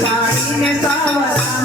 તાળી પાડીને સાવરામાં